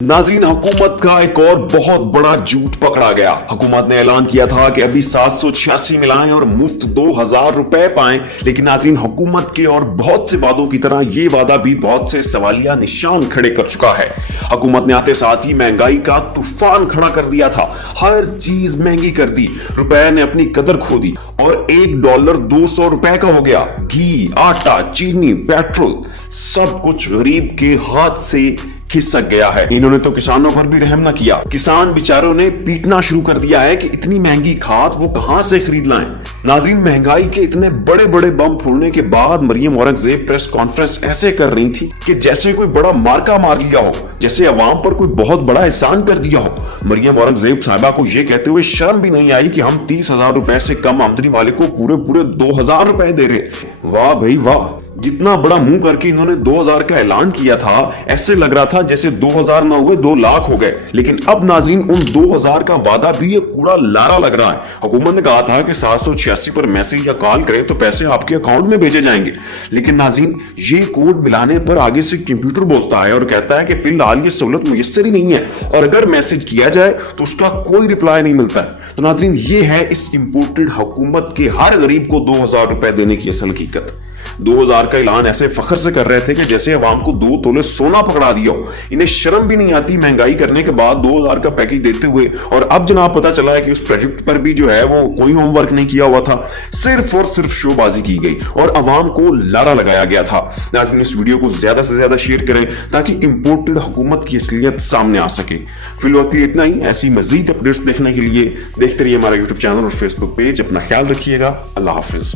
नाज़रीन, हुकूमत का एक और बहुत बड़ा झूठ पकड़ा गया। हुकूमत ने ऐलान किया था कि अभी 786 मिलाएं और मुफ्त 2000 रुपए पाएं, लेकिन नाज़रीन, हुकूमत के और बहुत से वादों की तरह ये वादा भी बहुत से सवालिया निशान खड़े कर चुका है। हुकूमत ने आते साथ ही महंगाई का तूफान खड़ा कर दिया था, हर चीज महंगी कर दी, रुपए ने अपनी कदर खो दी और $1 200 रुपए का हो गया। घी, आटा, चीनी, पेट्रोल, सब कुछ गरीब के हाथ से खिसक गया है। इन्होंने तो किसानों पर भी रहम न किया। किसान बेचारों ने पीटना शुरू कर दिया है कि इतनी महंगी खाद वो कहां से खरीद लाएं। नाज़रीन, महंगाई के इतने बड़े बड़े बम फोड़ने के बाद मरियम औरंगजेब प्रेस कॉन्फ्रेंस ऐसे कर रही थी कि जैसे कोई बड़ा मार्का मार लिया हो, जैसे अवाम पर कोई बहुत बड़ा एहसान कर दिया हो। मरियम औरंगजेब साहिबा को यह कहते हुए शर्म भी नहीं आई कि हम 30,000 रुपए से कम आमदनी वाले को पूरे 2000 रुपए दे रहे। वाह भाई वाह, जितना बड़ा मुंह करके इन्होंने 2000 का ऐलान किया था, ऐसे लग रहा था जैसे 2000 ना हुए 2 लाख हो गए। लेकिन अब नाज़रीन, उन 2000 का वादा भी ये कूड़ा लारा लग रहा है। हुकूमत ने कहा था कि 786 पर मैसेज या कॉल करें तो पैसे आपके अकाउंट में भेजे जाएंगे, लेकिन नाज़रीन, ये कोड मिलाने पर आगे से कंप्यूटर बोलता है और कहता है कि फिलहाल ये सहूलत मुयस्सर ही नहीं है, और अगर मैसेज किया जाए तो उसका कोई रिप्लाई नहीं मिलता है। तो नाज़रीन, ये है इस इंपोर्टेड हुकूमत के हर गरीब को 2000 रुपए देने की असल हकीकत। 2000 का ऐलान ऐसे फख्र से कर रहे थे कि जैसे अवाम को 2 तोले सोना पकड़ा दिया हो। इन्हें शर्म भी नहीं आती महंगाई करने के बाद 2000 का पैकेज देते हुए। और अब जनाब पता चला है कि उस प्रोजेक्ट पर भी जो है वो कोई होमवर्क नहीं किया हुआ था, सिर्फ और सिर्फ शोबाजी की गई और अवाम को लारा लगाया गया था। नाज़रीन, इस वीडियो को ज्यादा से ज्यादा शेयर करें ताकि इंपोर्टेड हुकूमत की असलियत सामने आ सके। फिलहाल इतना ही। ऐसी मजीद अपडेट्स देखने के लिए देखते रहिए हमारा यूट्यूब चैनल और फेसबुक पेज। अपना ख्याल रखिएगा। अल्लाह हाफिज।